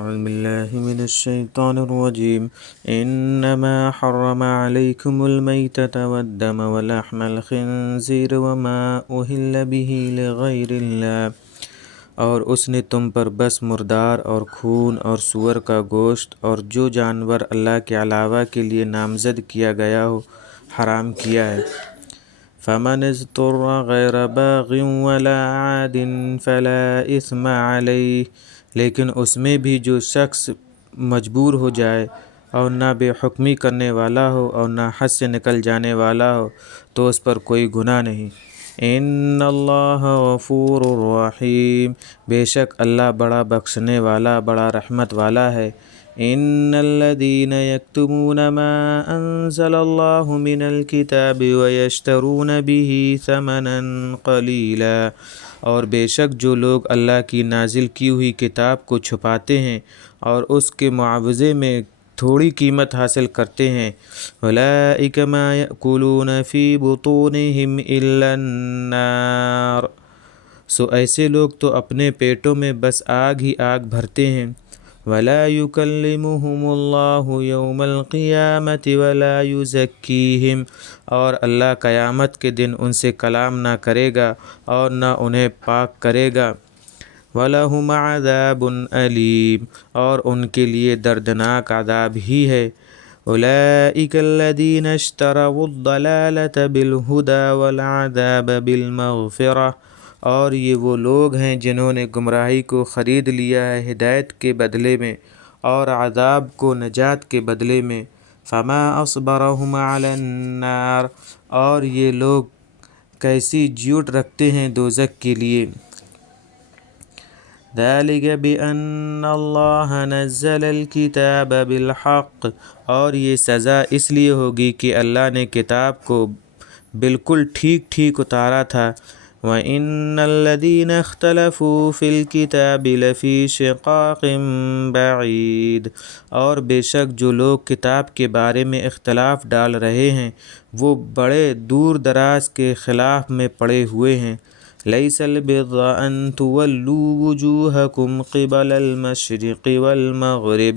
أعوذ بالله من الشيطان الرجيم إنما حرم عليكم الميتة والدم ولحم الخنزير وما أهل به لغير الله، اور اس نے تم پر بس مردار اور خون اور سور کا گوشت اور جو جانور اللہ کے علاوہ کے لیے نامزد کیا گیا ہو حرام کیا ہے۔ فمن اضطر غیر باغ ولا عاد فلا اثم علیہ، لیکن اس میں بھی جو شخص مجبور ہو جائے اور نہ بے حکمی کرنے والا ہو اور نہ حد سے نکل جانے والا ہو تو اس پر کوئی گناہ نہیں۔ ان اللہ غفور رحیم، بے شک اللہ بڑا بخشنے والا بڑا رحمت والا ہے۔ ان الذين يكتمون ما انزل الله من الكتاب ويشترون به ثمنا قليلا، اور بے شک جو لوگ اللہ کی نازل کی ہوئی کتاب کو چھپاتے ہیں اور اس کے معاوضے میں تھوڑی قیمت حاصل کرتے ہیں، اولئک ما یأکلون فی بطونہم الا النار، سو ایسے لوگ تو اپنے پیٹوں میں بس آگ ہی آگ بھرتے ہیں۔ ولا یکلمہم اللہ یوم القیامۃ ولا یزکیہم، اور اللہ قیامت کے دن ان سے کلام نہ کرے گا اور نہ انہیں پاک کرے گا۔ وَلَهُمْ عَذَابٌ أَلِيمٌ، اور ان کے لیے دردناک عذاب ہی ہے۔ أُولَئِكَ الَّذِينَ اشْتَرَوُا الضَّلَالَةَ بِالْهُدَى وَالْعَذَابَ بِالْمَغْفِرَةِ، اور یہ وہ لوگ ہیں جنہوں نے گمراہی کو خرید لیا ہے ہدایت کے بدلے میں اور عذاب کو نجات کے بدلے میں۔ فَمَا أَصْبَرَهُمْ عَلَى النَّارِ، اور یہ لوگ کیسی جیوٹ رکھتے ہیں دوزخ کے لیے۔ ذَلِكَ بِأَنَّ اللَّهَ نَزَّلَ الْكِتَابَ بِالْحَقِّ، اور یہ سزا اس لیے ہوگی کہ اللہ نے کتاب کو بالکل ٹھیک ٹھیک اتارا تھا۔ وَإِنَّ الَّذِينَ اخْتَلَفُوا فِي الْكِتَابِ لَفِي شِقَاقٍ بَعِيدٍ، اور بے شک جو لوگ کتاب کے بارے میں اختلاف ڈال رہے ہیں وہ بڑے دور دراز کے خلاف میں پڑے ہوئے ہیں۔ لَيْسَ الْبِرَّ أَن تُوَلُّوا وُجُوهَكُمْ قِبَلَ الْمَشْرِقِ وَالْمَغْرِبِ،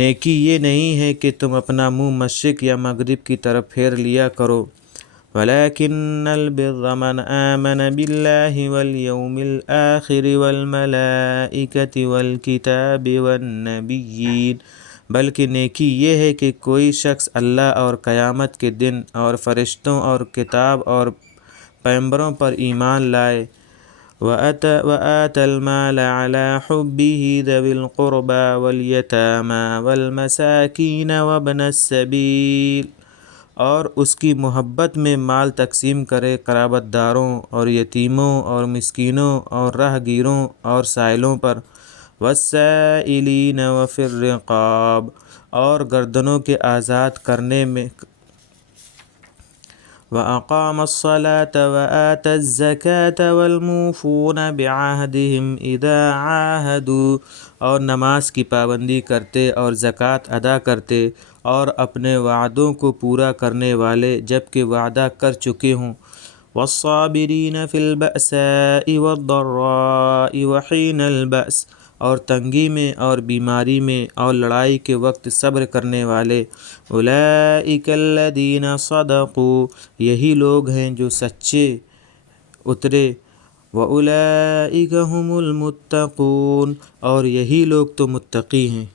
نیکی یہ نہیں ہے کہ تم اپنا منہ مشرق یا مغرب کی طرف پھیر لیا کرو، وَلَكِنَّ الْبِرَّ مَنْ آمَنَ بِاللَّهِ وَالْيَوْمِ الْآخِرِ وَالْمَلَائِكَةِ وَالْكِتَابِ وَالنَّبِيِّينَ، بلکہ نیکی یہ ہے کہ کوئی شخص اللہ اور قیامت کے دن اور فرشتوں اور کتاب اور پیغمبروں پر ایمان لائے۔ وَآتَى الْمَالَ عَلَى حُبِّهِ ذَوِي الْقُرْبَى وَالْيَتَامَى وَالْمَسَاكِينَ وَابْنَ السَّبِيلِ، اور اس کی محبت میں مال تقسیم کرے قرابت داروں اور یتیموں اور مسکینوں اور راہ گیروں اور سائلوں پر۔ وَالسَّائِلِينَ وَفِي الرِّقَابِ، اور گردنوں کے آزاد کرنے میں۔ وَأَقَامَ الصَّلَاةَ وَآتَى الزَّكَاةَ وَالْمُوفُونَ بِعَهْدِهِمْ إِذَا عَاهَدُوا، اور نماز کی پابندی کرتے اور زکوٰۃ ادا کرتے اور اپنے وعدوں کو پورا کرنے والے جب کہ وعدہ کر چکے ہوں۔ وَالصَّابِرِينَ فِي الْبَأْسَاءِ وَالضَّرَّاءِ وَحِينَ الْبَأْسِ، اور تنگی میں اور بیماری میں اور لڑائی کے وقت صبر کرنے والے۔ أُولَئِكَ الَّذِينَ صَدَقُوا، یہی لوگ ہیں جو سچے اترے۔ وَأُولَئِكَ هُمُ الْمُتَّقُونَ، اور یہی لوگ تو متقی ہیں۔